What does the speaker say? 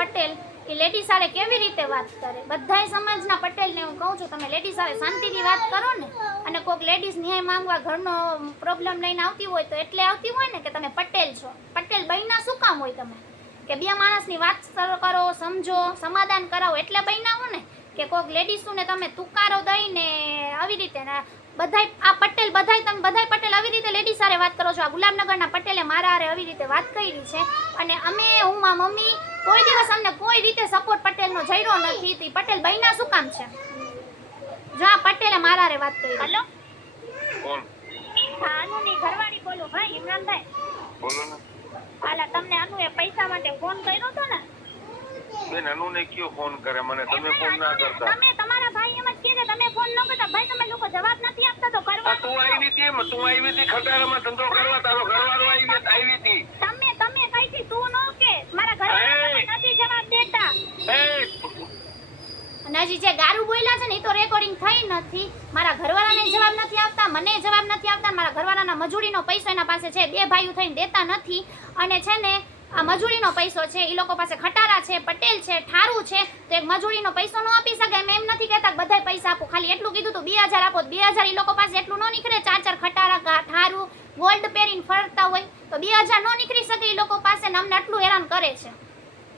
પટેલ એ ladies સાથે કેવી રીતે વાત કરે? બધાય સમાજના પટેલને હું કહું છું, તમે લેડીઝ સાથે શાંતિથી વાત કરો ને. અને કોઈક લેડીઝ ન્યાય માંગવા ઘરનો પ્રોબ્લેમ લઈને આવતી હોય તો એટલે આવતી હોય ને કે તમે પટેલ છો. પટેલ બન્યા શું કામ હોય તમે? કે બે માણસની વાત કરો, સમજો, સમાધાન કરાવો એટલે બન્યા હો ને. કે કોઈક લેડીઝને તમે તુકારો દઈને આવી રીતે બધાય આ પટેલ બધાય તમે બધાય પટેલ આવી રીતે લેડીઝ સાથે વાત કરો છો. આ ગુલામનગરના પટેલે મારા હારે આવી રીતે વાત કરી છે અને હું માં મમ્મી કોઈ દિવસ અમને કોઈ રીતે સપોર્ટ પટેલનો જઈરો નથી. તો પટેલ બન્યા શું કામ છે? જો આ પટેલે મારા હારે વાત કરી. હેલો, કોણ? હા, અનુની ઘરવાળી બોલું. ભાઈ ઇમરાનભાઈ બોલો ને. હાલા તમને અનુએ પૈસા માટે ફોન કર્યો હતો ને? બેન, અનુને કયો ફોન કરે મને? તમે ફોન ના કરતા. તમે તમારા ભાઈ એમ જ કીધે તમે ફોન ન કરતા. ભાઈ તમે લોકો જવાબ નથી આપતા તો કરવા. તું આવી હતી ખટારામાં ધંધો કરવા, તારો ઘરવાળો આવી હતી. તમે કઈથી તું નો કે મારા ઘરવાળા નથી જવાબ દેતા. અને હજી જે ગારું બોલ્યા છે ને એ તો રેકોર્ડિંગ થઈ નથી. મારા ઘરવાળાને જવાબ નથી આપતા, મને જવાબ નથી આપતા. મારા ઘરવાળાના મજૂરીનો પૈસો એના પાસે છે, બે ભાઈઓ થઈને દેતા નથી. અને છે ને આ મજૂરીનો પૈસો છે એ લોકો પાસે, ખટારા છે, પટેલ છે, ઠારું છે, તો એક મજૂરીનો પૈસો નો આપી શકે. એમ નથી કહેતા બધા પૈસા આપો, ખાલી એટલું કીધું તો 2000 આપો. 2000 એ લોકો પાસે એટલું ન નીકળે. 4 ખટારા, ઠારું, ગોલ્ડ પહેરીને ફરતા હોય તો 2000 ન નીકળી શકે એ લોકો પાસે. અમને આટલું હેરાન કરે છે.